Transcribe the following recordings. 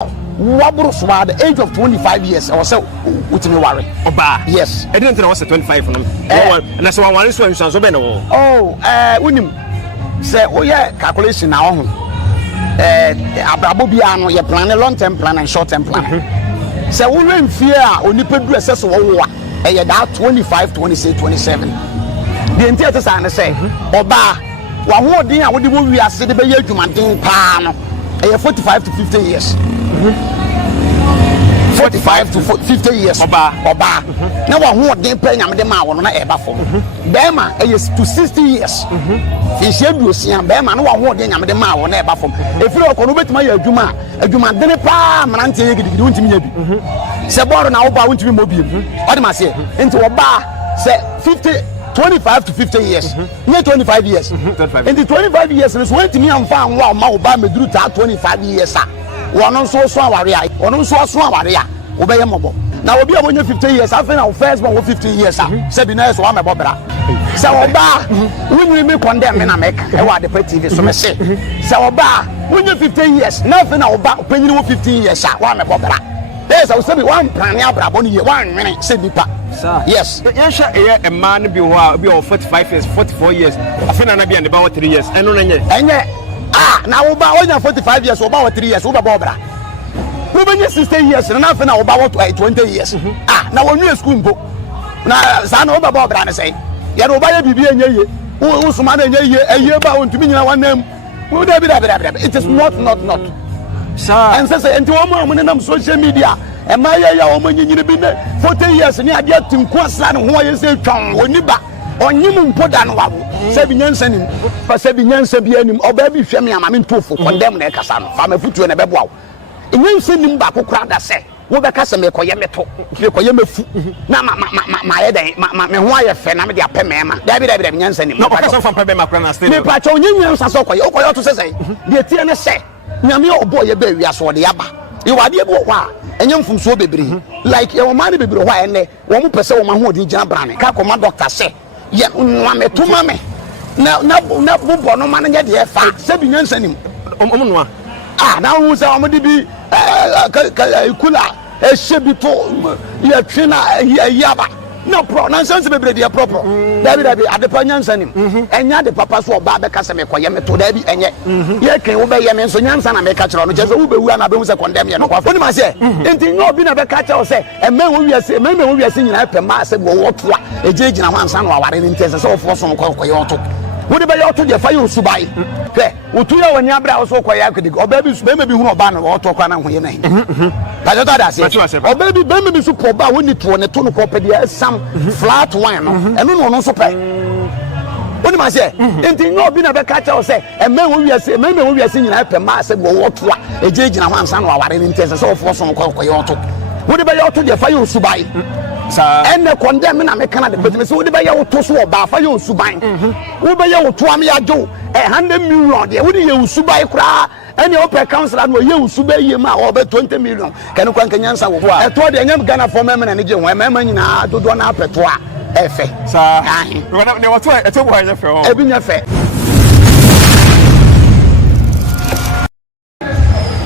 waburu so at the age of 25 years or so utimi ware oba yes I didn't know was 25 no and that's one so so be no unim say oye calculation na ho abrabo bia no ye plan a long term plan and short term plan say we wen fear onipa du ese so wo a that 25 26 27 the entire say say oba wa ho odin a wo de wo wi ase de be ye adwumaden pa no 45 to 50 years 45 to 50 years oba na wa ho odin pa nyamde ma wo no na eba fo bema to 60 years Asiedu sia bema na wa ho odin nyamde ma wo na eba fo efiri okono betima ya adwumaden pa manante ye gidigidi untimi nya bi se boro na wo ba untimi mobi odi ma se enti wo ba se 25 to 50 years. 25 years. In the 25 years, so when to me and found wow, my Obama drew 25 years. One on so area, one on so area, obey a mobile. Now, we are 50 years. I think our first one 50 years. Said nice one, my Bobra. So, when we condemn and I make a the petty, so I say. So, when you're 15 years, nothing about when you 15 years, one, my Bobra. There's also one plan, only 1 minute, said me. Yes. A man be 45 years, 44 years. I think I be in about 3 years. And now about 45 years, about 3 years, over Bobra. We been 16 years, and nothing about 20 years. Now when you school book. Now, son over Bobra and say, Yaroba be a year, who's man a year about to me one name. It is not. And says, and to a woman on social media. And my woman in the 40 years and I get to Kwasa and who is a tongue when you back on you put down 7 years and for 7 years of him or baby family. I'm in two for condemn their Cassan from a foot and a bebo. And you send him back who crowd that say, what the Casame Koyameto, now my wife and I'm the Pemema, David Yansen, no person from Pemema, still Pacho Unions as Okoyo to say, the TNS say, Namio boy, a baby, I saw the Abba. You are the Yeboah. And young from so baby, like your money be why and 1 person who did jump brand. Kakoma doctor say, yeah, mamma to mammy. Now, no man get the F. 7 years and him. Now who's our money be cooler, a ship before your trainer, Yaba. No nonsense, baby, they are proper. David, Adepa Yansen, and yet the papas were Babacas and Koyame to Debbie, and yet, you can obey Yaman, so Yansan and make a catcher on just Uber, we are not going to condemn you. What am I say? Anything not being a catcher or say, and men we are saying, maybe we are singing up a mass and go walk a judge and one son or I didn't test us all for some Koyoto. What about your to the fire Subai? Utuya when Yabra was so quiet, or babies, maybe who are banner or talk on when your name. Or baby support, but we need to on a tone of property, some flat wine, and no one also pay. What am I say? Anything not being a catcher or say, and men we are saying, maybe we are singing up a mass and go walk a judge and one son or I didn't test us all for some Koyoto. What about your to the fire Subai? And the condemning American business would be able to swap by fire Subai. Would be able to Amiado, 100 million, would you Subai cry? And your per council and you Subay over 20 million. Can you conquer Yansa? I told the young Ghana for men and again, when men to do an appetoire. Efe. Sir, they were trying to wire for every affair.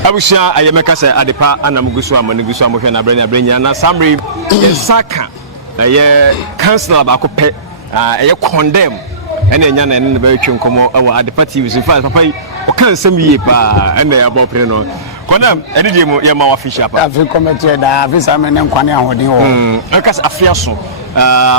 Abusha ayemeka se Adepa anamugusu amanigusu amohwe na brenya na samre ensaka ye councilor ba ko pe ye condemn ene nya na ene ba twe nkomo ewo Adepa TV so fa papa o kan sam yie pa ene ya bo pre no condemn ene je mo ye ma official pa afi committee da afi samene nkwane ahode ho ekas afia so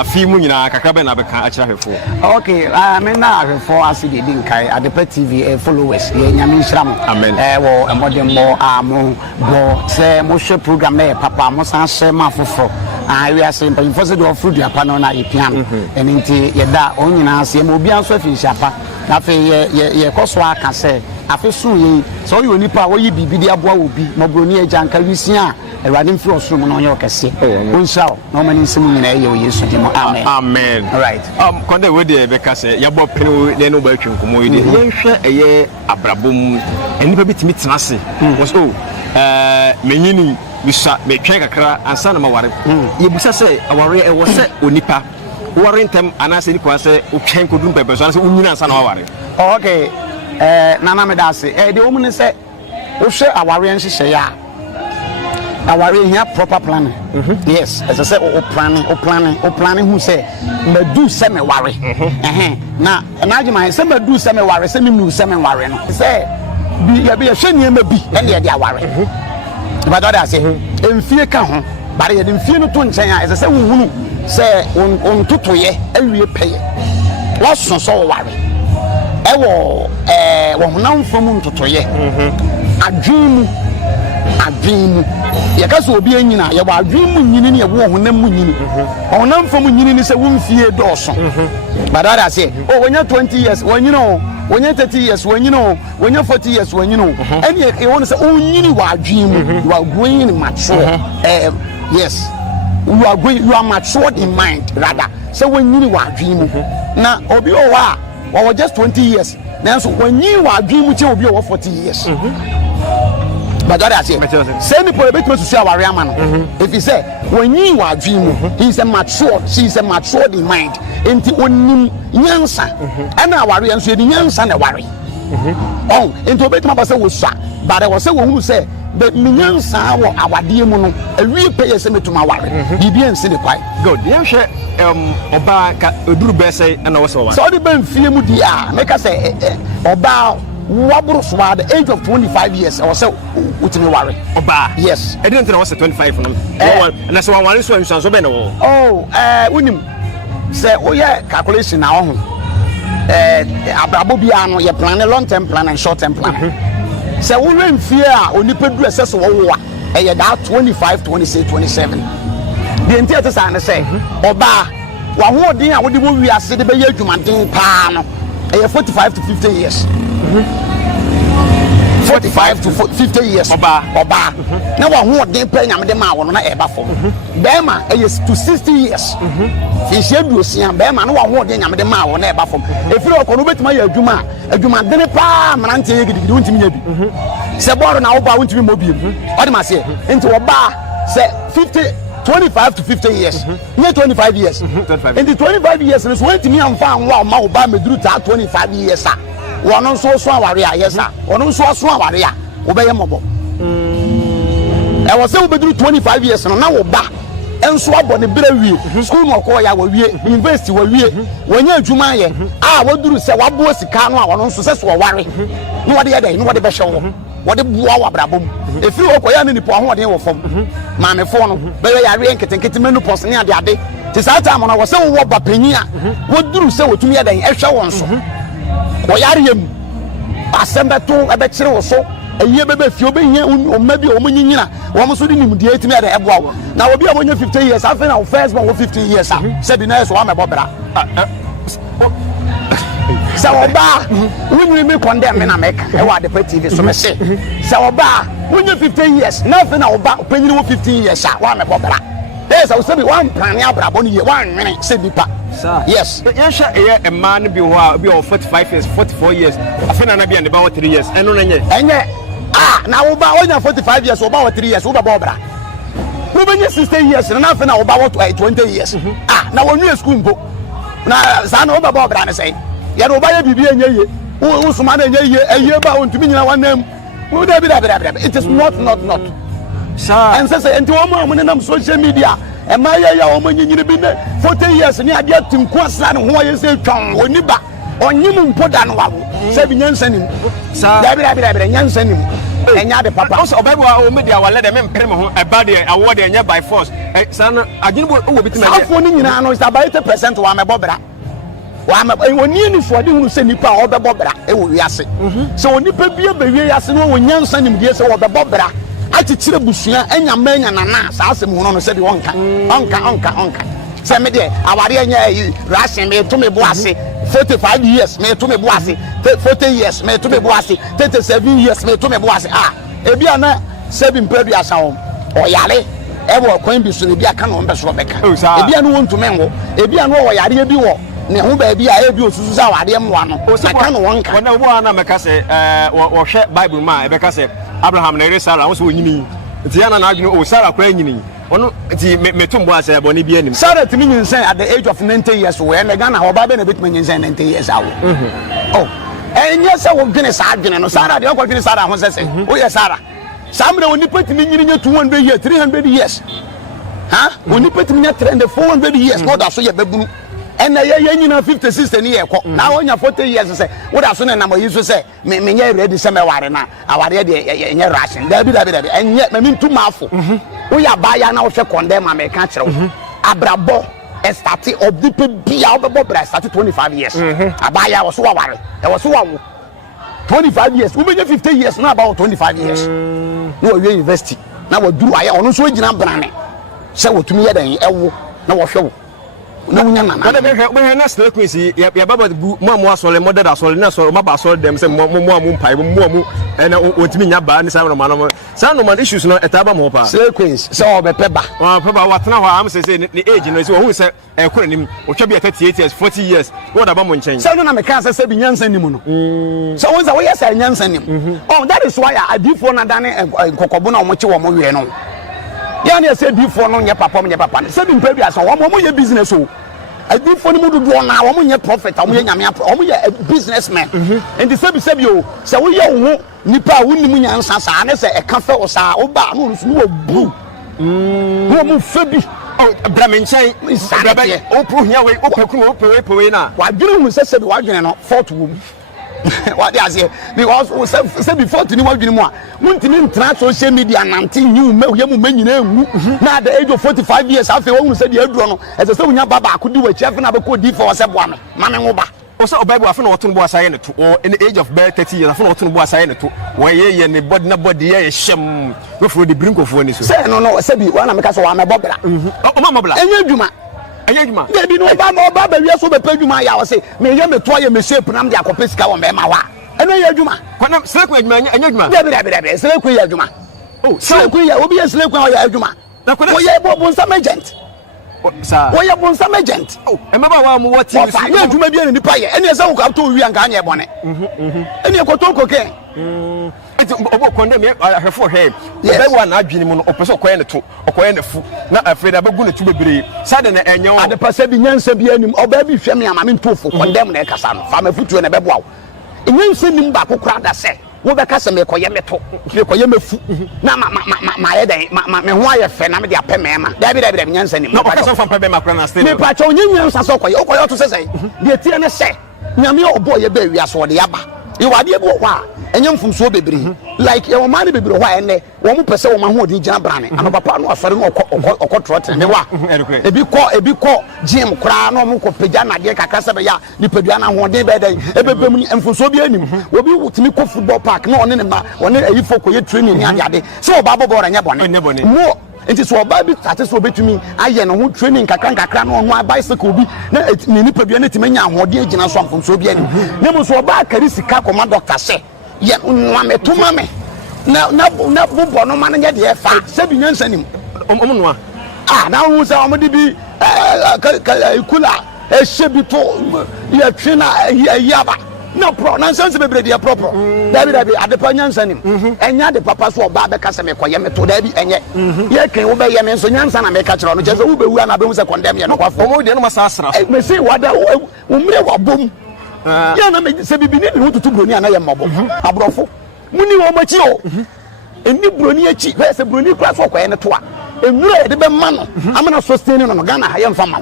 fi mu nyina kakra be na beka akira hwefo okay me na hwefo Asiedu nkai Adepa TV followers ye nyame nhira mo amen wo emode mo amo bo se mo hwe program na papa mo san hye ma foforo we are saying but for the fruit ya pa no na ipian enti ye da on nyina se mo bia so afi hapa na fe ye koso aka se afesu ye so you nipa wo yi bibidi aboa obi mobroni agyanka wisia Ewade mfi osum no onye okese onshao no mani nsem nyina ye Yesu dimo amen all right konde we de be ka se yabo pene ne no ba twenkomo yi de yenhwe eye abrabom enipa bitimi tenase was menyini bisa metwe kakra ansa na maware yebusa se aware e wo se onipa ware ntem anase ni kwa se otwen kodum bebe so anase unyina ansa na ware okay nana me da se de omune se wo hwe aware nhye ya aware here proper planning. Yes, as I said, planning who say me do semi worry. Now, Agyeman say me do semi worry, say me no semi worry no. Say be a shame me be and they worry. But what I say, enfie ka ho, but ye enfie no to nchen as I say wo say on totoye awie peye. What so worry. Ewo wo honam fam ntotoye. Adwin yakaso obi anyina ye wa adwin mu nyini ne ye wo honam mu nyini honam fam nyini ne se wo mfie dooso but that I say oh when you 20 years when you know when you 30 years when you know when you 40 years when you know and you want to say oh nyini wa adwin mu you are growing mature yes you are matured in mind rather so when nyini wa adwin mu na obi o wa or just 20 years now so when you are adwin mu che obi o 40 years but God has said, send the bit to see our man. If he said, when you are dreaming, he's a matured, she's a matured in mind. Into one yansa, and our worry and said, yansa and a worry. Oh, into a bit of a was shot, but I was someone who said, but Minyansa, our dear mono, a real pay a semi to my worry. He didn't see the quite good. Yes, Oba Adu Safowaah and also so the Ben Fiamudia, make us say, Oba. Wabro the age of 25 years or so with me worry. Oba. Yes. I didn't know was 25 from and that's one is so oh unim say oh yeah calculation now abrabobiano you plan a long term plan and short term plan. Say we run fear only pedu assess wo that 25 26 27 the entire say say Oba wa ho din a wo de wo wi ase de be ye adwumaden pa no 45 to 50 years. 45 to 50 years. Oba. Now one day pay nyame de ma wono na eba fo. Bema to 60 years. Asiedu sian bema no one day nyame de ma wono eba fo. Efiri okono betima ya adwuma de ne pa manante ye gidi wontimi nya bi. Se boro na oba wontimi mobiem. O de ma se enti oba se 25 to 50 years. Near 25 years. In the 25 years, so when me am fan wa ma oba medru ta 25 years ah. One so aware yes sir. One so aware obey mobo. I was say we do 25 years no na oba enso abone brewie school no ko ya we university we when you adwuma ye ah waduru se wabo sika no a wono so se so ware no wade yeda no wade be hye wo wade bua wa brabom efiri okoya ne nipo ho de wo fom maame fo no be ya re nketenkete menopause ne ade ti sa ta mo no wo se wo ba panyi a waduru se wotumi yeda ehwe won so oyarem asembeto ebe kire wo so eye bebe fie obehia omma bi omunyinyina wo mo so di nimdie etimi ade eboa wo na obi a wonya 50 years afa na first born wo 15 years ah se bi na yeso wa mebobra se oba wunyi me condemn me na make e wa Adepa TV so me se oba wonya 15 years na afa na oba opanyini wo 15 years ah wa mebobra yes I say be one plan ya brabo ni ye one nwene se nipa. Yes. Yasha a man be 45 years, 44 years. I think I be about 3 years. And now about 45 years, about 3 years, over Bobra. Moving 16 years, and nothing about 20 years. Now when you school go. Now, son over Bobra and say, Yaroba be a year, who's man a year bound to me one name. It is not. Sir, and says, and to a moment on social media. And my woman in the 40 years and I get to Nkoaa who I say Tom or Niba or Nimun put on 7 years and him. Sir, Yansen and Adepa. Also, Baba media will let them a body award and by force. Son, I didn't want to be phoning in an about 80% to Amabobra. When you for the send Nipa or the Bobra, it will be assay. So when you pay a baby, as no one young son him dear or the Bobra. I teach you Bushia and your men and Anas, ask him on said Onka. Send me there. Our dear Russian made to me bossy 45 years, made to me bossy 40 years, made to me bossy 37 years, made to me bossy. Ebiana 7 previous home or Yale, ever coin be so be a canon Besrobeca. Ebian want to mango, Ebian or Yari Biwo. Ne baby I have you to our dear one. I can't one can no one Macase or share Bible ma because Abraham and Sarah was winning. Tiana Nagno or Sarah Queenie. One Metum was a bonny bien. Sarah to me say at the age of 90 years when the gun or Babin a bit means 90 years out. Oh, and yes, I will finish Sarah and Sarah, the uncle Sarah was saying, oh, yes, Sarah. Samre oni petimi nyini 200 years 300 years oni petimi nya 300 400 years no da so ye babunu ena ye nyina 50 60 ne ye kɔ na onya 40 years sɛ wo da so ne na mayi so sɛ me nya ready sɛ me ware na aware de nye ration da bi enye me ntum afo wo ya ba ya na wo hwɛ condemn America kyerɛ wo abrabɔ started of the bia obebobra started 25 years abaya was so ware there was so 25 years we be 50 years now about 25 years no we university na we duru aya ono so gina brane se wotumi ye dan ewo na wo hwe wo na wunya nana na me na stay queen si ya baba bu mo asole model asole na so maba asole dem se mo mpai mo na wotimi nya ba ni sa no ma sa no man issues no etaba mo pa stay queens se obepe ba watena ho am se ni age no se wo hu se ekura nim otwa bi 38 years 40 years wo da ba mo nchen se no na me kan se bi nyansa nim no so won za wo yes nyansa nim oh that is why adifo na dane nkokobo na omo che wo mo we no ya na se before no nye papa se bi mpa bi asa wo ye business o before no do na wo nye prophet wo ye nyame wo ye businessman and the se bi o se wo ye wo nipa wo nim nyansa sa na se e ka fe o sa wo ba no so wo bu wo mu fe bi bramenchen brabe o pro hia we o kwaku o pewe na wa dwene hu se bi wa dwene no fort wo what they say because say before to ni wadwini mu a muntini ntra social media 19 new me ye mu manyina enwu na at the age of 45 years afi wo hu say de aduro no e say unya baba akudi wachi afi na be ko di for say boa me mame wo ba o say obible afi na woto bo asaye ne to in the age of 30 years afi na woto bo asaye ne to wo ye ne body na body ye hyem we for the brink of one so say no say bi wa na me ka so wa me bobra o ma mobla enye adwuma baby no ba wi so be padwuma ya wo say me ye me to ye me shape na me de akopesika wo me ma wa eno ye adwuma kwana sleku adwuma enye adwuma baby sleku ye adwuma oh sleku ye obi ye sleku ye adwuma na kwana wo ye bonsam agent sa wo ye bonsam agent oh e meba wa mo wati ye adwuma bi ni pa ye ene se wo ka to wi anka anya e bone ene ko to koke obo condemn ahwefo he obe wa na adwini mu no opeso koye ne to okoye ne fu na afreda bagu ne tu bebre sade na enyo Adepa se bi nyansa bi anim oba bi hwem ya ma me ntofo condemn na e kasa no fa ma futuo na bebo awo nyansa nim ba kokora da se wo be kasa me koye me to me koye mefu na ma ye den me ho aye fe na me de apɛ me ma da bi nyansa nim no kasa fa pɛ ma kora na stay me pa cha onyansa so koye okoye to se se de tie ne se nyame obo ye ba wi aso de yaba e wade bi wo a enye mfumso bebre like e wo ma ne bebre ho a ene wo mo pese wo ma ho odin gina brane ano papa no afare no okotrot ne wa ebi ko gym kra no mo ko pegya na de kakra se be ya ni pedua na ho den be den ebebem ni mfumso bi anim obi wutimi ko football park no one ne ma one ayifo ko ye training ni ade se oba bobo ra nya bone mo enti so oba bi tate so obetumi aye no ho training kakra no ho bicycle bi na ni pedua na timanya ho den gina so mfumso bi anim ne mo so oba kari sika koma doctor se ye nwa me tuma me na bobo no man nya de fa se bi nyansa nim omnoa na hu se omde bi kula shebi to ye twena yaba no pro na sense be brede proper David Adepa nyansa nim enya de papa so oba be kase me koye me to da bi enye ye kan wo be ye me so nyansa na me ka kire no je so wo be wu na be hu se condemn ye no kwafo omo de no masasra me say wada umre wabom ya na me se bibini ni hututu broni ana ye mabo abrofo muni wo machi o eni broni achi we se broni kura so koye ne to a enura de be ma no amana sustain no no Ghana ha ye mfa ma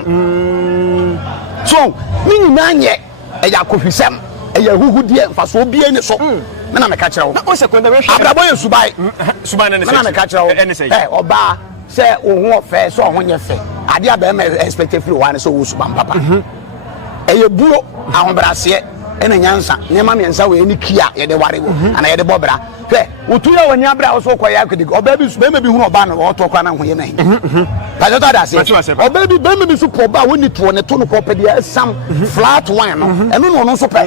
so ni nyina nye e ya kofisem e ya huhudie mfa so bie ni so me na me ka kire wo na o se kwenda we abrabo ye subai na ne se na me ka kire wo oba se ohun ofe so ohun ye fe ade aba me expect free one so wo suban papa eye buo ahobrase ena nyansa nema mensa we ni kia ye de ware wo ana ye de bobra hwe otu ya wani abra wo so koya akudi oba bi su be bi hu oba no wo to kwa na ho ye na ta jota da se oba bi be bi su po ba woni to ne to no ko pe de sam flat one no eno no so pe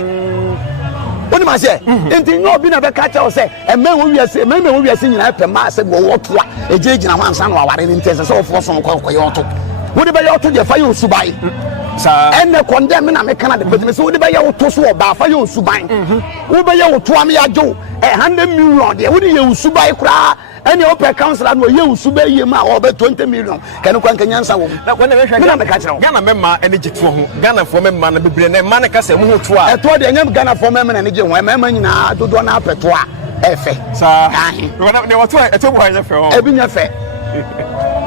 woni ma se enti nyo bi na be ka cha wo se eme wo wiase nyina pe ma se wo to a ejegina ho ansa no aware ni ntese se wo fo so ko ye to wodi be ye to de fa ye osubai sa ene condemn na me kana de betime se wodi be ye woto so oba fa ye osuban wo be ye woto am ya jo 100 million de wodi ye osuban kura ene open council no ye osuban ye ma o be 20 million kan ko anka nyansa wo na ko na we hwa me ka kire Ghana memma ene gito ho Ghana fo memma na bebre na ma na ka se mo ho to a e to de nyam Ghana fo memma na ne je ho memma nyina dodo na apeto a efe sa ne wato etobu anya fe ho ebi nya fe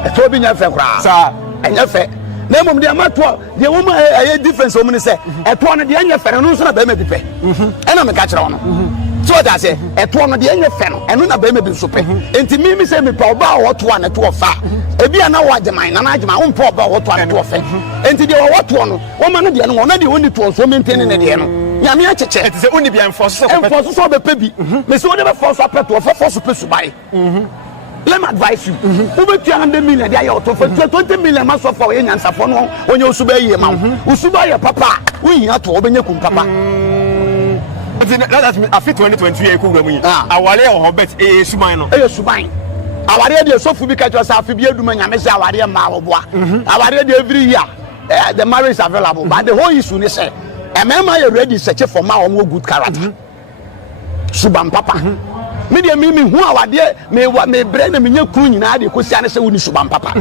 etobi nya fe kra sa enya fe na mom de amato de wo ma aye difference o mu ne se eto no de enya fe no so na ba ma bi pe ena me ka kire wo no so that say eto no de enya fe no eno na ba ma bi so pe enti mi se me pa oba wo to na to fa ebi ana wo Agyeman na Agyeman wo mpa oba wo to na to fe enti de wo to no wo ma no de no na de woni to so maintain ne de no nyame acheche enti se uni bia enforce so be pe bi me se wo de be force apet wo force pe subai let me advise you. Over 200 million, they are to 20 million. Must for any answer for no. When you subay, man, Usubaya papa, we have to open your papa. But that's a fit 2020. I will have bet a subino, a subine. Our radio so because you are Fibia Duman, I miss our dear Maroboa. Our radio every year, the marriage is available, but the whole issue is say, am I ready such a for my own good character? Subam papa. Media mimi hu awade me bre na menye kru nyina de kosi ane se woni suban papa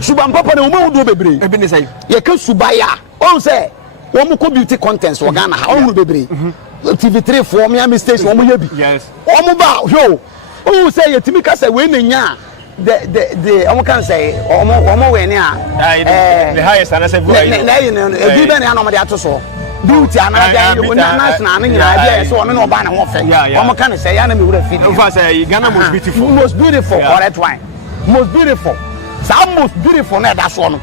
suban papa na wo ma wodo bebre e bi ne say ye ka subaya on say wo mo ko beauty contents wo Ghana ha on bebre TV3 for me mistake wo mo ye bi yes wo mo ba yo o say ye timi ka say we na nya the wo kan say wo mo we ne a the highest and say na ye e bi be ne anoma de atoso beauty another national nyina so no oba na ho fe omo kan say ya na me wura fi say Ghana most beautiful correct one most beautiful some most beautiful na da so no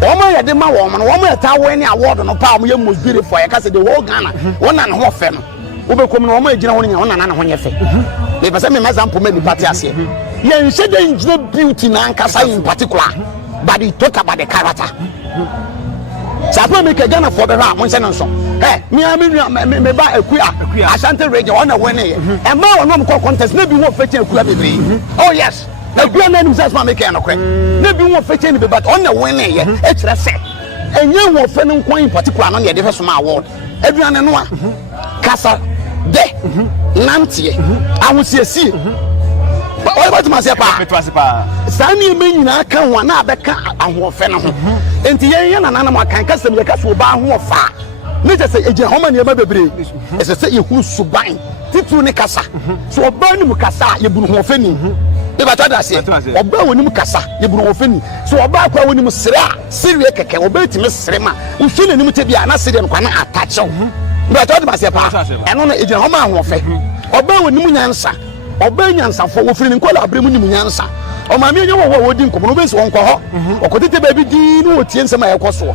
omo ye de ma wo no omo eta wo ni award no pa omo ye most beautiful ya ka say the whole Ghana wona na ho fe no wo be kom no omo ejina ho nya wona na ho nye fe me pese me example me di party ase ye nse de engineer beauty na nkasa in particular but it talk about the character. Sapa make Ghana for the ram, one sentence. Hey, me buy a queer Asantes region on a winning. And now no contest, maybe won't fetch a club. Oh, yes. The grand name says my make a crack. Maybe won't fetch any, but on the winning, extra set. And you won't find in particular on the difference from our award. Everyone and one Casa de Nanti. I will see a sea. But what must I Sani mean, I can't one other and fan of him. And the young and animal can custom the castle bar who are far. Let us say a gentleman, your mother breed. As I say, you who subine, Titu Nicasa. So a burn Mukasa, you blew offending. If I thought I said, or burn Mukasa, you blew offending. So a bar when you must say, Syria can obey to Miss Rema, who shouldn't limit to be an accident can attach. But I thought myself, and on a gentleman who offend. Or burn when you answer. Obenyansa for offering in Kola Bremu Nyansa. O ma me nyo wo wodin ko no be so nko ho. Okotete baby di no otie nsema e koso.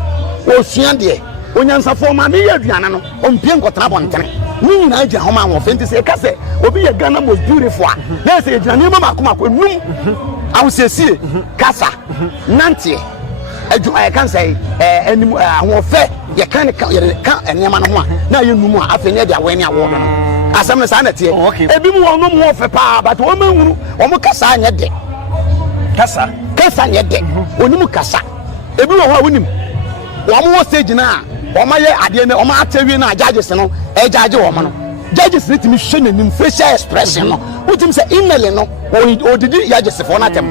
O sua de. Onyansa for ma me ye aduana no. O mpie nkotena bontere. Ni nyina agya ho ma wo fenti se ka se obi ye Ghana most beautiful. Yes e gyina nima makoma ko num. Awusesie kasa nantie. Adu I can say anim ho fe ye kan enema no ho a na ye num a afa ne de awani awo no. Asam sa na tie ebi mu won mo fe pa but won manhuru won kasa anya de kasa nya de onimu kasa ebi wo ho wonim won mo stage na won ma ye ade na won ma atawie na judges no e judge wo no judges ni timi hwe nanim facial expression no utim say inele no o didi judges for na tem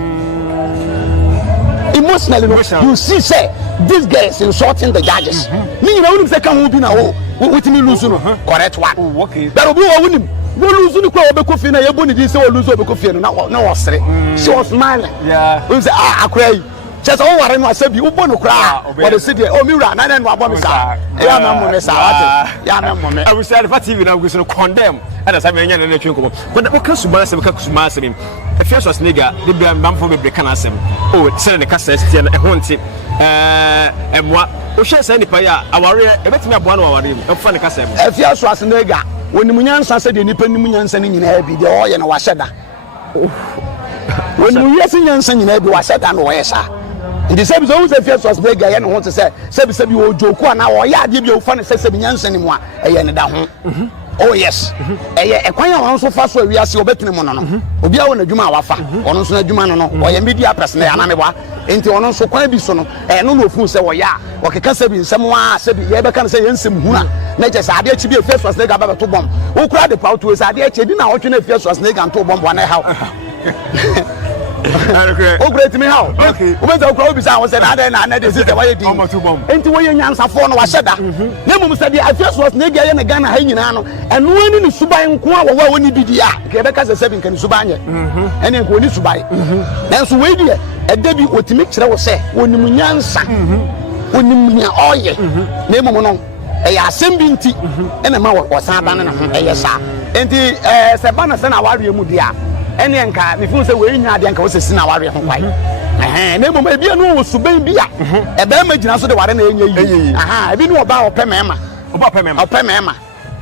emotionally no you see say this guy is insulting the judges ni na wonim say kan wo bi na wo witimi lose no correct one okay but obi wo wonim wo lose no kwa obekofi na yebo ni di say wo lose obekofi no na wo sere she was smiling yeah we say akrai just all ware no asabi ubo no kra what they say o mi wura na no abo mi sa ya na mo me sa what ya na mo me I will say Adepa TV na go so condemn and as I nya na twen ko but we can subana se we can kusuma asem Afia Schwarzenegger the brand bamfo be kan asem oh say ne kasa stia na e ho nti emwa o hwe say nipa ya aware e betimi aboa no aware e fa ne kasa em Afia Schwarzenegger woni munyansa se de nipa ni munyansa ni nyina bi de o ye na wa hyeda woni mu yesi nyansa nyina bi wa hyeda no we sa ndi se bi so se Afia Schwarzenegger ye no ho te se bi o joku ana o ya ade bi o fa ne se bi nyansa ni mu a e ye ne da ho oh yes ekwan ya won so fa so awiase obetene mo no obi a won adwuma wafa ono so adwuma no o ye media person ya na meboa enti ono so kwan bi so no no no ofun se wo ya o keka se bi nsem wa se bi ye be kan se ye nsem huna na je sa ade achi bi Afia Schwarzenegger ba to bom wo kura de pa to se ade achi di na wo twene Afia Schwarzenegger to bom bo na ha O great me how. Okay. O menza okra obi say I said na dey sister why dey. Enti wo ye nyansafo no wa hyeda. Na mum say dey Afia Schwarzenegger ye na Ghana ha nyina no. Eno ani ni suban nko a wo woni bidi a. Ke be ka se 7 kan suban ye. Ene nko ni suban. Nanso we dey e da bi otimi kire wo say wonim nyansa. Onim nya oye. Na mum no e ya asem bi nti ene ma wo san ba na ho e ye sa. Enti se ba na se na ware mu dia. Ene nka me fun say we nya ade nka wo sesi na ware ho kwai. Na mum e bia no wo suban bi a e ba ma gina so de ware na enya yi. E bi no oba opemema. Oba opemema. Opemema.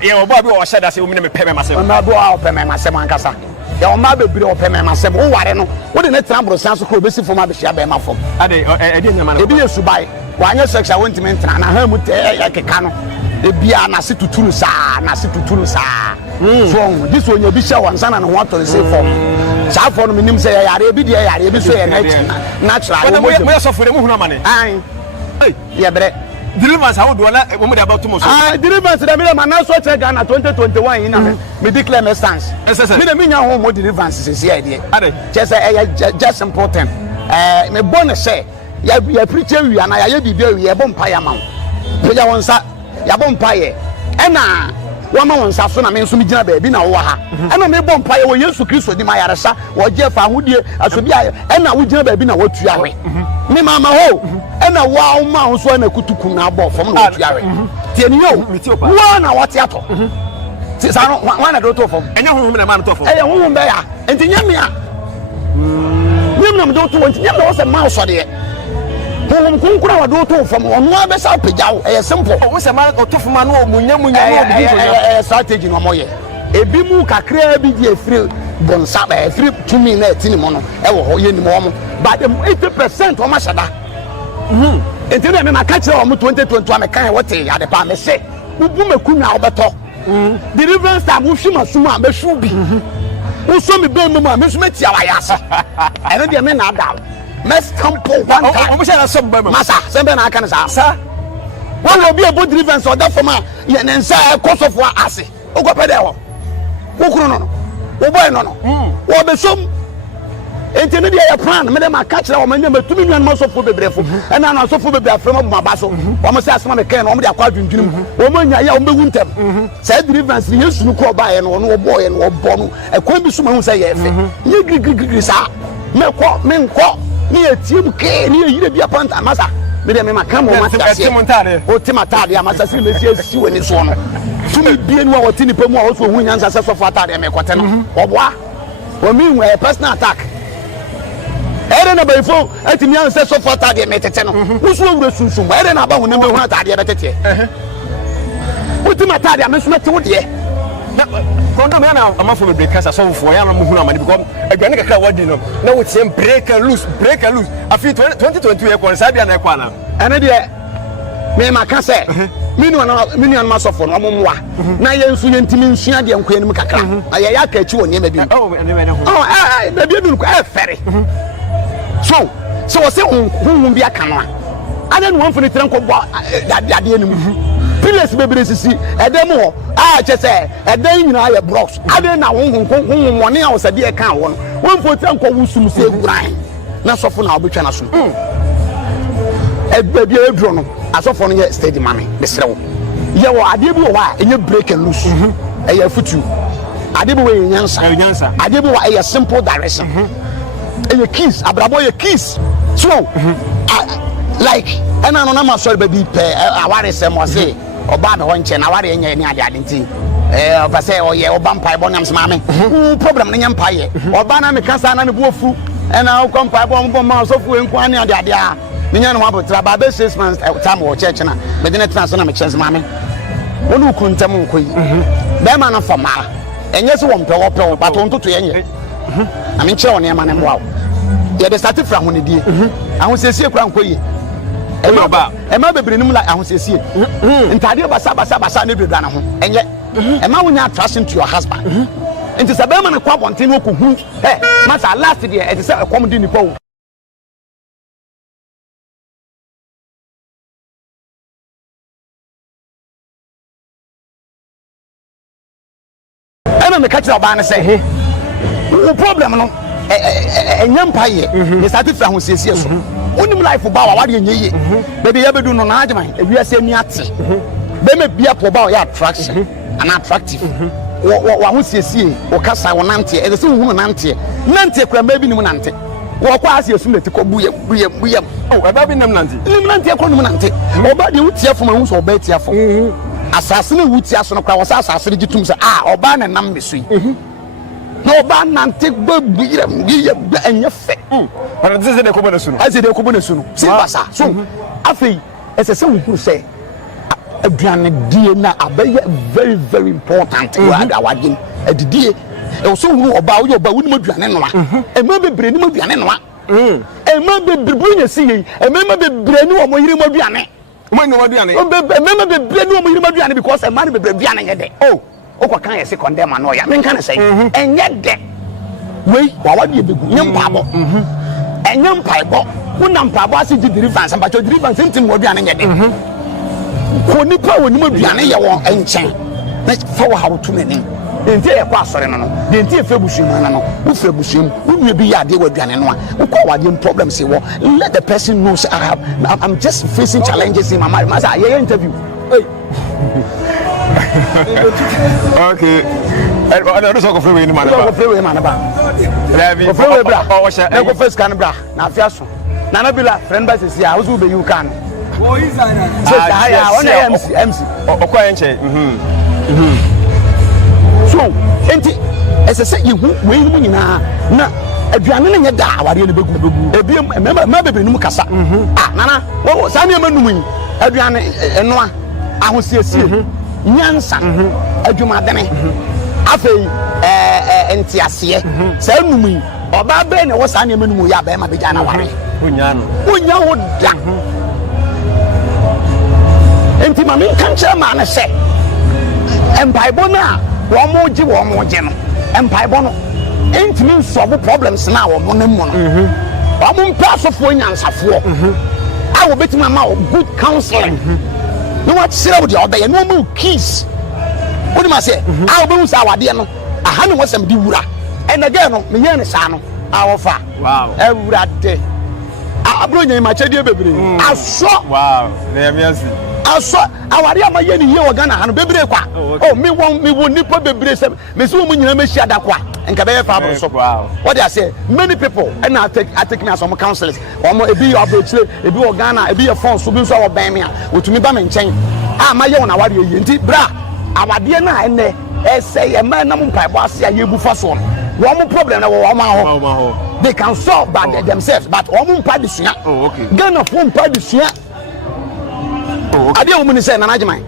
Ye oba bi wo hyeda se wo me pemema se. Oba bi wo opemema se man kasa. Ya o ma bebre opemema se wo ware no wo de ne trambro san so ko besi fom abehia be ma fom. Ade e de nyama na. E bi ye subai. Wanya section wonti men tra na ha mu te keka no. E bia na se tuturu sa. So this one you be sure one sana no want to say for sa for no minim say yare bi de yare bi so ye natural we so for dem hu na mane ai ya bre deliverance how do na we dey about to so deliverance da me na so che Ghana 2021 ina me declare my stance me dey me nya ho mo deliverance say idea just just important me bonus say ya preach wi ana ya bibia wi e bo mpa ya ma wo ya wonsa ya bo mpa ye na wama wonsa so na me nso mi gina ba bi na wo ha ena me bom pa ye wo Yesu Kristo di ma yaresa wo je fa hodie asobi aye ena wo gina ba bi na wo tuawe me mama ho ena wa ma ho so na kutuku na abo fom na wo tuawe tie ni yo wa na wo tiato ti sa no wa na do to fom enya honhom na ma no to fom eh honhom be ya enti nyame a nyam na me do to enti nyam na wo se ma so de honhom kunkura wa do to fom ono abesa pejawo eh simple wo se ma to fom na o munya no bi strategy no moye ebi mu kakra bi di efiri bonsa ba efiri 2 minutes ni mo no e wo ho ye ni mo but 80% o ma shada enti na me maka kire o mo 2022 me kan wote Adepa me se bubu meku na obeto deliverance time wo hwima suma me hwu bi wo so me be mu ma me so metia wa yasa ene de me na ada Mess Campo one time. Massa, somebody I can say, sir. One will be a good defense or that for my and say, cost of what I say. Ogo Pedro. Okuno. Oboy no. Or be some intermediate plan, Madame catch our man, 2 million months of food breful, and I also food from my basso. Almost as one can only acquire dream. Woman, I am the winter. Said the defense, used to call by and no boy and no bono. A quaint be someone who say, you ni etim ke ni yire bia panta masa me de me maka mo masa se o timatade ya masa se me si wani so no tumi bie ni wa woti ni pemu a wo so hu nyansa se sofo atade me kote no oboa o mi we personal attack ere na bayfo atimi ansa sofo atade me tete no wo so wura sunsun ba ere na ba hu ne me hu atade be tete o timatade ya me so mete wo de Condemn ya na amafo be break kasa so for ya na muhunu amani because aduane kakra wadi no na wo tie break and lose afi 2022 e kon sa bia na e kwa na ene de me maka se minu ma so for no momwa na ye nsu ye ntimi nsua de nkwa enim kakra aye ya ka achi woni me bi na bi du ko e fere so se hunhun bi aka no ana no wonfo ni tren ko bo ade enim Piles bebre sisi edem ho chese eden nyina ye blocks ade na honhon woni a osade e kan won won foti anko wusum se guran na sofo na obetwa na so bia edro no asofo no ye steady mame besrewo ye wo ade bi wo wa enye break and loose ye futu ade bi wo nyansa ade bi wo ye simple direction ye keys abrabo ye keys so like ena no na ma sorry baby pe aware sem o say oba me wonche na ware enye ni ade nti oba say oye oba mpai bo nyam semame problem no nyam pai oba na me kasa na me buofu ena o mpai bo ma so fu enku ani ade a menya no abotra ba be 6 months time wo church na me dine trans na me chance mame wonu kuntam nkoyi be ma na fama enye se wo mpe wo but won toto yenye na me nche won e ma na mwa ye de start fra ho ne die ahosesie kura nkoyi Ema bebre nim la ahosesie ntade basa ne bedwa na ho enye ema wonya attraction to your husband nti sabe ma ne kwa bonte no ko hu masa last day e say ekom di nipa wo ema me catch oba na say no problem no enyampa ye ye start fra ho siesie so onim life ba wa wade enye baby ya bedu no na Agyeman ewiase ni ate be me bia po ba ya attraction and attractive wa ho siesie wo kasa wo nante e se wo hu nante kura ma bi nim nante wo kwa ase esu leti ko buye oh aba bi nim nante ko nim nante oba de wutia fo ma hu so oba tia fo asase na wutia so no kwa wo sa asase gitum se oba na nam mesui no oba nante buye enye fe para dizer de ko bonasu no Asiedu ko bonasu no simbasa so afei ese se wo hu se aduane die na abeye very very important wa awadin adidie e so hu oba wo oba wo ni aduane no a ema bebre ni aduane no a ema bebre bunya siye ema bebre ni wo mo yiri mo aduane mo ni wo aduane ema bebre ni wo mo yiri mo aduane because ema ni bebre aduane nye de oh okwa kan ye se condemn no ya men kan say enye de we wa wade begu nyempabo enye mpaibo wo na mpabo ase di deliverance ba cho deliverance ntim wo aduane nye de ko nipa woni mo aduane ye won enchen na fa wo hawo to nanim enti e kwa asore no no de enti e fa bushim na no wo fa bushim wo nwe bi ya de wo aduane no a wo kwa wade problem say wo let the person know say I'm just facing challenges in my marriage masa ye interview hey okay I don't talk free man ba free man ba Levi free bra na go first kan bra na afia so na na bila friend ba sisi a wo so be you can oh inside MC okwa enche so enti ese se yehu we ni nyina na aduane ne da aware ne begu ebi ma bebe num kasa nana wo sa ne manum yi aduane eno a ahosiesie nyansa adwumadene afei enti ase sa num yi oba be ne wo sa ne manum ya ba ma beja na ware onya wo da enti ma men kan chere ma na se empaibo na wo mo ji no empaibo no enti min solve problems na wo mo nem mo no wo mo mpa sofo nyansafo a wo betima ma good counseling no what chere wo de obeye no mo keys wo di ma se a wo be hu sa wade no aha ne wosam di wura and again no me yan sa no a wo fa wow ewurade abro nyen ma chedie bebre aso wow na yamiasi aso awari amaye ni ye ogana hanu bebre kwa oh me won nipa bebre se me so mu nyina mehia da kwa nka be fa abro so what they say many people and I take me as some counselors omo ebi abrochire ebi ogana ebi ye phone so bi so oban me a otumi ba me nchen amaye won awari ye nti bra awade na ene say ye man nam mpaibo ase a ye bu fa so no wo problem na wo ma ho they can solve by themselves but wo mpa disua Ghana fo mpa disua ade wo muni say na Agyeman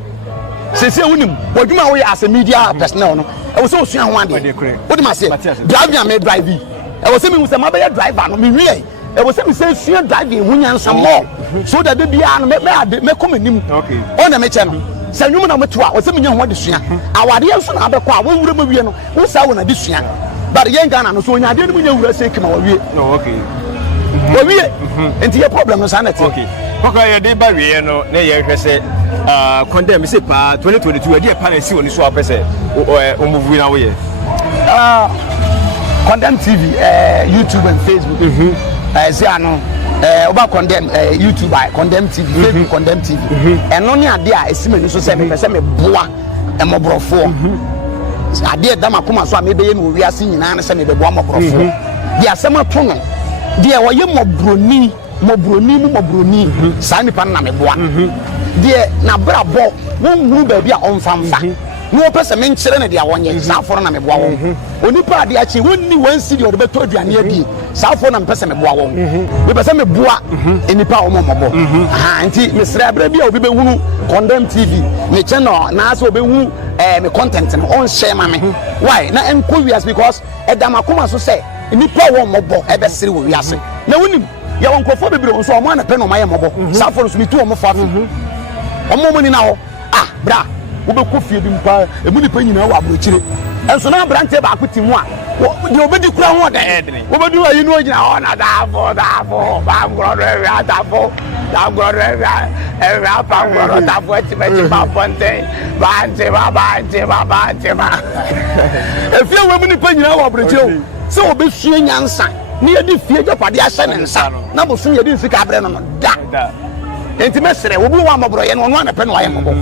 sese wonim wadwuma wo as a media personnel no e wo so osua ho ade wo di ma say drive am drive e wo say me wo say ma be driver no me wie e wo say me say sua drive ho nyansa mo so that be bia no me come nim o na me che no say nwum na meto a wo say me nya ho de sua awade enso na abekọ a wo wura ma wie no wo say wo na de sua but yen Ghana no so nya ade no nya wura say kima wo wie wo wie enti ye problem no sanete Papa ya dey ba we no na ye hwe se condemn say pa 2022 dey pa na si woni so apese o move na we Condemn TV YouTube and Facebook say ano oba condemn YouTube Condemn TV Facebook Condemn TV eno ne ade a esimani so say me pese me boa emobrofo ade da makoma so a me be ye me wi ase nyina na say me be boa mobrofo di asema to no di e wo ye mobroni sa nipa na meboa de na brabo wonhuru ba bia onfamfa no pese men kire ne de awonye sa aforo na meboa won onipa de achi wonni wansi de odebeto aduane adi sa aforo na pese meboa won me pese meboa enipa omomobo nti mesra bra bia obi be hunu Condemn TV me channel na so obi hu me content no on share ma me why na enko wias because edamakoma so say enipa won mobo ebe sire wo wiase na wonim ya won kofo bebre on so omo na pe no maye mobo safo so mitu omo fafi omo ni na ho bra wo be kofie bi mpa emu ni pa nyina wa abrochire enso na brante ba akutimu a de obedi kura ho da wo be du ayi no nyina ho na da fo ba ngoro re da fo pa ngoro da fo ti ba ponte ba nte ba efie wo mu ni pa nyina wa abrochire so obesua nyansa na yedi fie japade ahye ne nsa na bosun yedi nsika abre no da enti mesere obi wa mabro ye no no na pe no aye mbo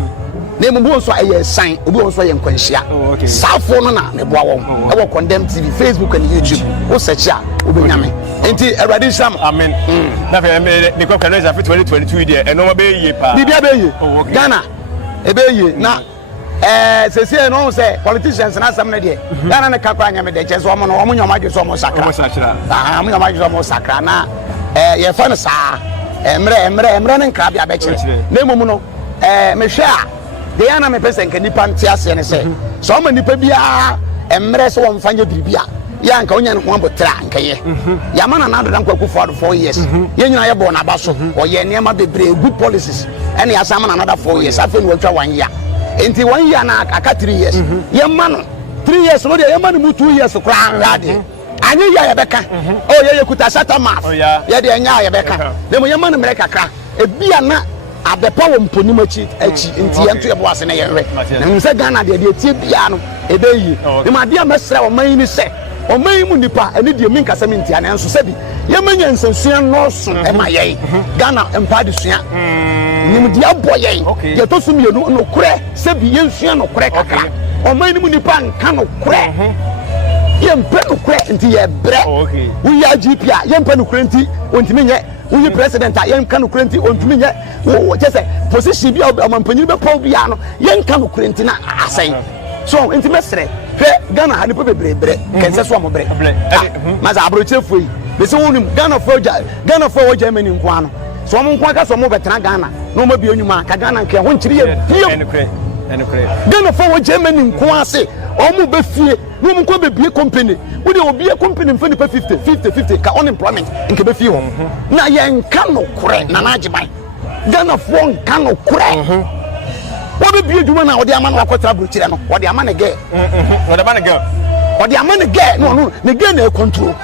na embu so aye san obi won so aye nkwanhia safo no na me boa won e wo Condemn TV Facebook and YouTube wo search a obenyame enti Awurade sham amen na fe me ko kaneza fi 2022 dia eno ma be ye pa bibia be ye Ghana e be ye na sese no say politicians na asam na de Ghana na kakwa nyame de cheso omo no omo nyoma dwe so omo sakra omo nyoma dwe so omo sakra na ye fa no sa emre ne nkra bia be kire na emum no me hwe a de yana me pese nka nipa ntiase ne se so omo nipa bia emre so won fanya biribia ya nka onya ne ho abotra nka ye ya mana na do nkwa for 4 years ye nyina ye bo na baso o ye niam bebre good policies ene ya sama na another 4 years afi no atwa 1 year enti 1 year na aka 3 years ye ma no 3 years no de ye ma no 2 years kra anrade anye ya ye beka o ye kuta sata maf ye de anya ye beka de mo ye ma no mere kakra e bia na Adepa wo mponi machi enti ye nto ye bo ase na ye hwe na nse Ghana de tie bia no e be yi de ma dia mesra o man ni se o man mu nipa ene de mi nkasa mi ntia na enso se bi ye manya nsensua no so e ma ye Ghana empa de sua nim dia boye ye to sum ye no kure se bi ye nsua no kure kakra o man ni mu nipa nka no kure ye mpa no kure enti ye bre wo ya GP a ye mpa no kure enti ontimi nye wo president a ye nka no kure enti ontimi nye wo je se position bi o mampanyi be paw bia no ye nka no kure enti na asen so enti mesre hwe Ghana ha ni po bebre kense so amobre maza abroche foi be se wonim Ghana fo wo Germany nko ano so mo nko aka so mo betena Ghana no mo bi onwuma ka Ghana nke ho nkyiri ye Ghana fo wo Germany nko ase o mo be fie no mo nko be bie company wo de obi company mfa nipa 50 ka unemployment nke be fie ho na ye nka no kore na na Agyeman Ghana fo nka no kore what be you do now? The man who got trouble, what the man again? What the man again? What the man again? No, the girl control.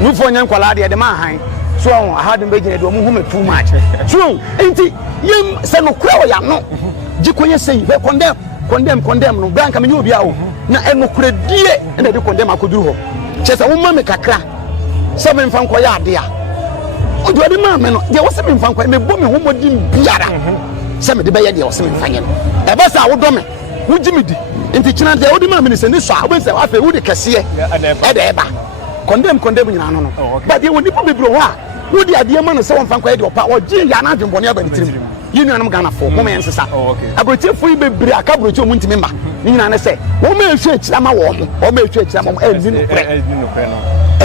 No for young quality at the man. So I had him making it too much. So, ain't it? You say no crow, ya no. Jikoye say, condemn, no blank, I mean, you'll be out. Now, and no credit, and they do condemn I could do. Just a woman make a crack. 7 from Koya, dear. Oh, do the man, there was 7 from Koya, the woman who would be some de baye de o sem mfanye no e ba sa wo do me wo jimi di enti kina de wo di ma minister ni so a wo se afa wo de kase e de e ba condemn nyina no no but you woni po bebro ho a wo di ade ma no se won fan kwa de opa wo ji ya na adwembone aba ni tirim yi nuanam Ghana fo mo me nsesa abroche fo yi bebre aka abroche mu ntimi ma ni nyina ne se wo me ehwe akira ma wo mo wo me ehwe akira ma mo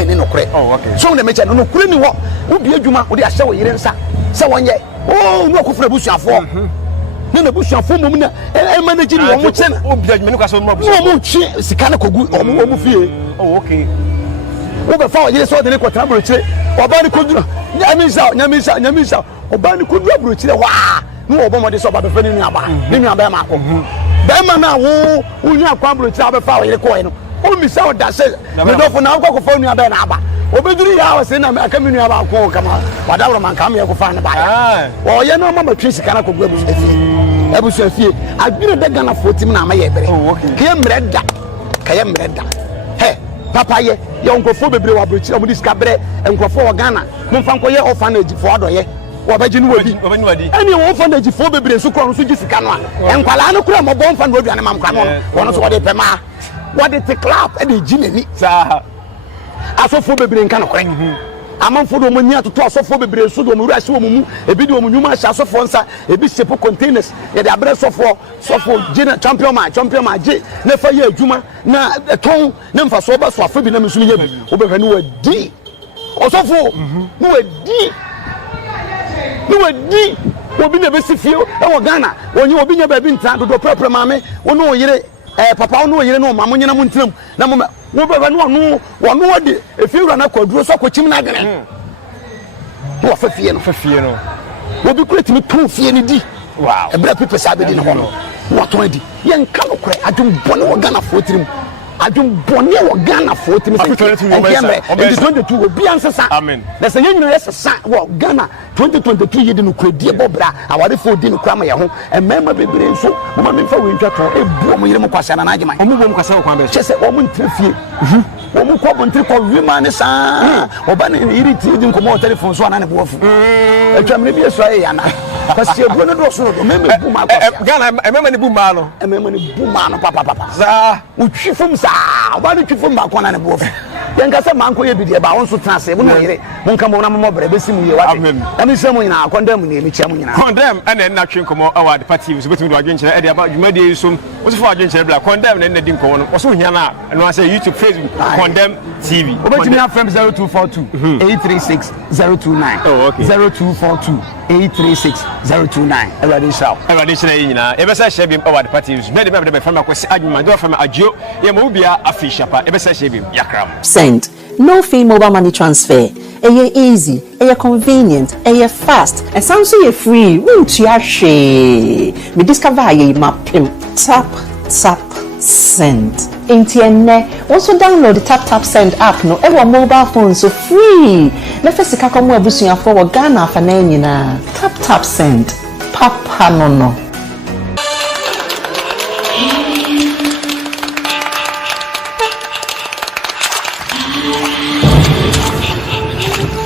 ni no kure so na me che no kure ni ho wo bi adwuma wo de ahye wo yire nsa se wonye oh no kofra busuafo na busuafo mum na e manage ni wo mo che na obi Agyeman no kaso no twe sika na kogu o mo fie okay wo be fa wo yire so de ne ko tra brochire oba ni kodu nyamisa oba ni kodu brochire wa no obo mo de so ba be fa ni nuaba ma ko be ma na wo unu akwa brochire be fa wo yire ko no o mi sa o da se me no fo na ko fa nuaba na aba obeduri ya wase na aka minu aba ko kama wadawro man kam ye ko fa na ba o ye no mama twi sika na ko gbu ebusu afie adwire de Ghana fotim na ma ye bere ke mreda he papa ye nkofo bebre wa brochira mu diska bere nkofo wa Ghana mo fa nko ye orphanage fo Adorye wo ba ginu wadi ani wo orphanage fo bebre so kro no so gi sika no a enkwala no kura mo bon fa no aduane mam kwa no wono so wode pema wode te clap e de ginani sa asofo bebre nka no kore amanfo do manya toto asofo bebre so do mo wura se wo mu ebi do mo nyuma asha asofo nsa ebi sepo containers ye de abre sofo gina champion ma je na fa ye adwuma na ton na mfa so ba so afa bi na msu ye bi obehwa ni wadi osofo ni wadi obi na be sifio e wo Ghana wonye obi nya ba bi ntra do prapra mame wono oyire papa wono oyire no mamo nyina mu ntram na mo wo be no wono wadi efiura na Kwadwo so kochim na gene wo fafie no wo bi kureti mi ton fie ni di wow e bra pipe sabe di no hono wo ton di ye nka no kure adum bone wo Ghana fo tirim adum bone wo Ghana fo tirim se 2022 obi ansesa amen na se yenyu yesesa wo Ghana 2022 yedi no kredi bobra awade fo di no krama ye ho emema bebre nso mama me fa we ntwa ton ebu mo yire mo kwasa na Agyeman omo bom kwasa wo kwan be chese wo mo ntrefie Omu ko bontri ko wima ne sa. Oba ne iri ti di nkomo telephone so ana ne bofu. Atwa me bi eso aye yana. Kwasi ebu no do so do me bu ma kwasi. Gana emema ne bu ma no. Emema ne bu ma no papa. Za utwifum sa. Oba ne twifum ba ko na ne bofu. Yenka se manko ye bi de ba won so trase bu no yire. Monka mo na mo bra besimu ye wa. Na me se mo nyina condemn ne mi chia mo nyina. Condemn ana na twe nkomo awa Adepa TV so betumi do adwenkyere e de aba dwumade so wo so fa adwenkyere bla condemn na di nkomo no wo so hia na no say YouTube Facebook Condemn TV obetumi afrem 0242 836 029 0242 836 029 everybody shout everybody say nyina e be say share bim awa Adepa TV so me de be fam akwesi Agyeman do fam Agyo ye mo bia Afia Shapa e be say share bim yakram send no fee mobile money transfer. Easy, convenient, fast, and sounds so free. Won't you share? Me discover ye mapim. Tap, send. Intienne. Also download the tap send app. No, every mobile phone so free. Me first kaka mo abusuya for Ghana for na. Tap send. Papa no.